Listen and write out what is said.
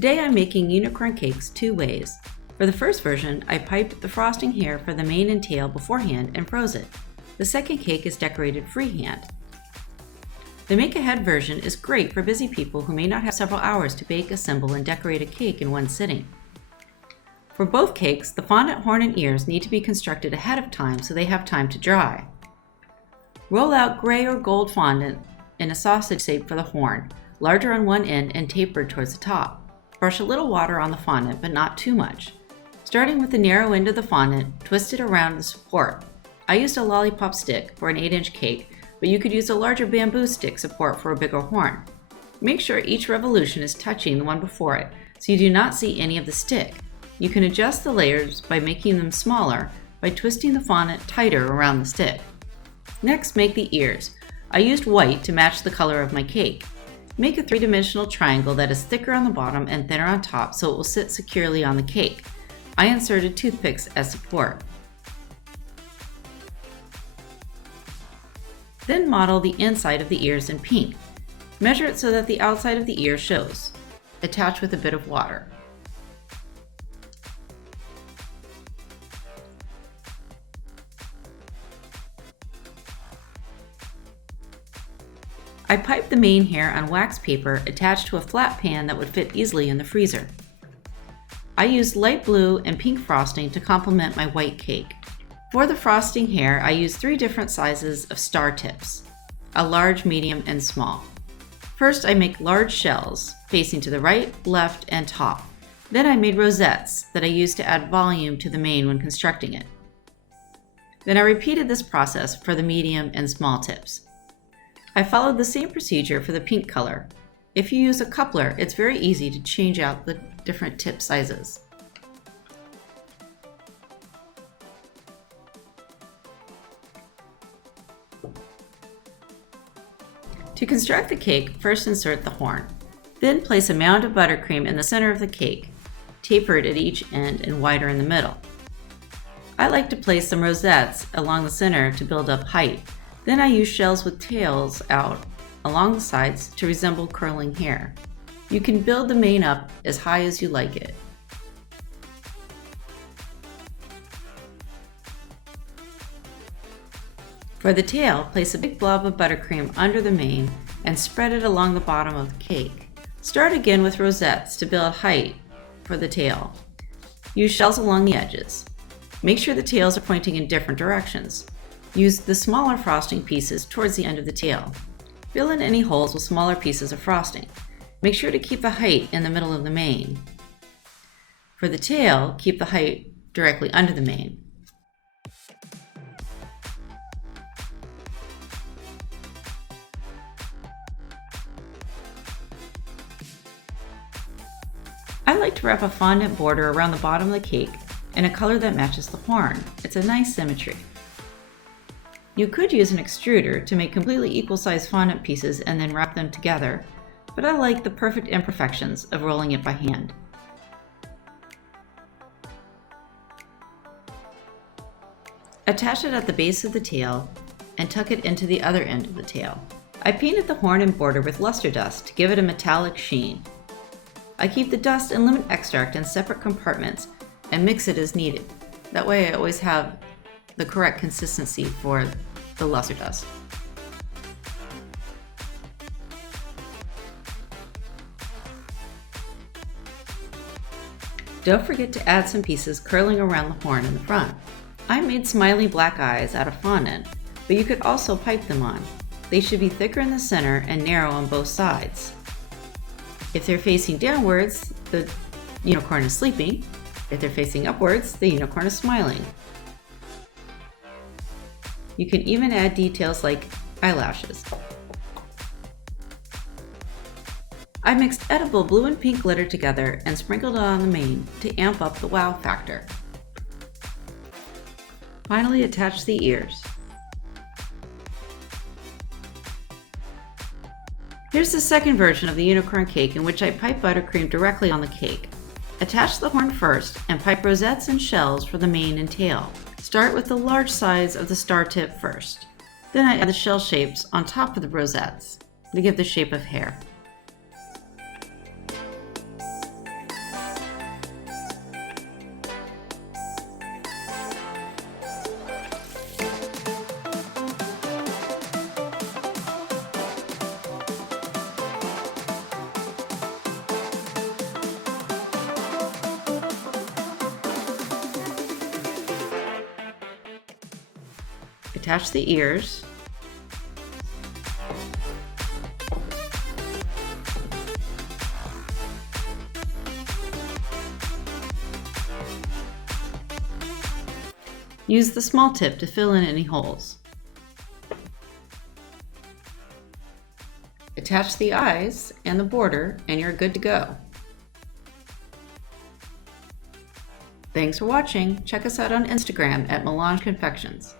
Today I'm making unicorn cakes two ways. For the first version, I piped the frosting hair for the mane and tail beforehand and froze it. The second cake is decorated freehand. The make-ahead version is great for busy people who may not have several hours to bake, assemble, and decorate a cake in one sitting. For both cakes, the fondant horn and ears need to be constructed ahead of time so they have time to dry. Roll out gray or gold fondant in a sausage shape for the horn, larger on one end and tapered towards the top. Brush a little water on the fondant, but not too much. Starting with the narrow end of the fondant, twist it around the support. I used a lollipop stick for an 8-inch cake, but you could use a larger bamboo stick support for a bigger horn. Make sure each revolution is touching the one before it, so you do not see any of the stick. You can adjust the layers by making them smaller by twisting the fondant tighter around the stick. Next, make the ears. I used white to match the color of my cake. Make a 3-dimensional triangle that is thicker on the bottom and thinner on top so it will sit securely on the cake. I inserted toothpicks as support. Then model the inside of the ears in pink. Measure it so that the outside of the ear shows. Attach with a bit of water. I piped the mane hair on wax paper attached to a flat pan that would fit easily in the freezer. I used light blue and pink frosting to complement my white cake. For the frosting hair, I used 3 different sizes of star tips, a large, medium, and small. First, I make large shells facing to the right, left, and top. Then I made rosettes that I used to add volume to the mane when constructing it. Then I repeated this process for the medium and small tips. I followed the same procedure for the pink color. If you use a coupler, it's very easy to change out the different tip sizes. To construct the cake, first insert the horn. Then place a mound of buttercream in the center of the cake, tapered at each end and wider in the middle. I like to place some rosettes along the center to build up height. Then I use shells with tails out along the sides to resemble curling hair. You can build the mane up as high as you like it. For the tail, place a big blob of buttercream under the mane and spread it along the bottom of the cake. Start again with rosettes to build height for the tail. Use shells along the edges. Make sure the tails are pointing in different directions. Use the smaller frosting pieces towards the end of the tail. Fill in any holes with smaller pieces of frosting. Make sure to keep the height in the middle of the mane. For the tail, keep the height directly under the mane. I like to wrap a fondant border around the bottom of the cake in a color that matches the horn. It's a nice symmetry. You could use an extruder to make completely equal-sized fondant pieces and then wrap them together, but I like the perfect imperfections of rolling it by hand. Attach it at the base of the tail and tuck it into the other end of the tail. I painted the horn and border with luster dust to give it a metallic sheen. I keep the dust and lemon extract in separate compartments and mix it as needed. That way I always have the correct consistency for the luster dust. Don't forget to add some pieces curling around the horn in the front. I made smiley black eyes out of fondant, but you could also pipe them on. They should be thicker in the center and narrow on both sides. If they're facing downwards, the unicorn is sleeping. If they're facing upwards, the unicorn is smiling. You can even add details like eyelashes. I mixed edible blue and pink glitter together and sprinkled it on the mane to amp up the wow factor. Finally, attach the ears. Here's the second version of the unicorn cake in which I pipe buttercream directly on the cake. Attach the horn first and pipe rosettes and shells for the mane and tail. Start with the large size of the star tip first. Then I add the shell shapes on top of the rosettes to give the shape of hair. Attach the ears. Use the small tip to fill in any holes. Attach the eyes and the border and you're good to go. Thanks for watching. Check us out on Instagram at Melange Confections.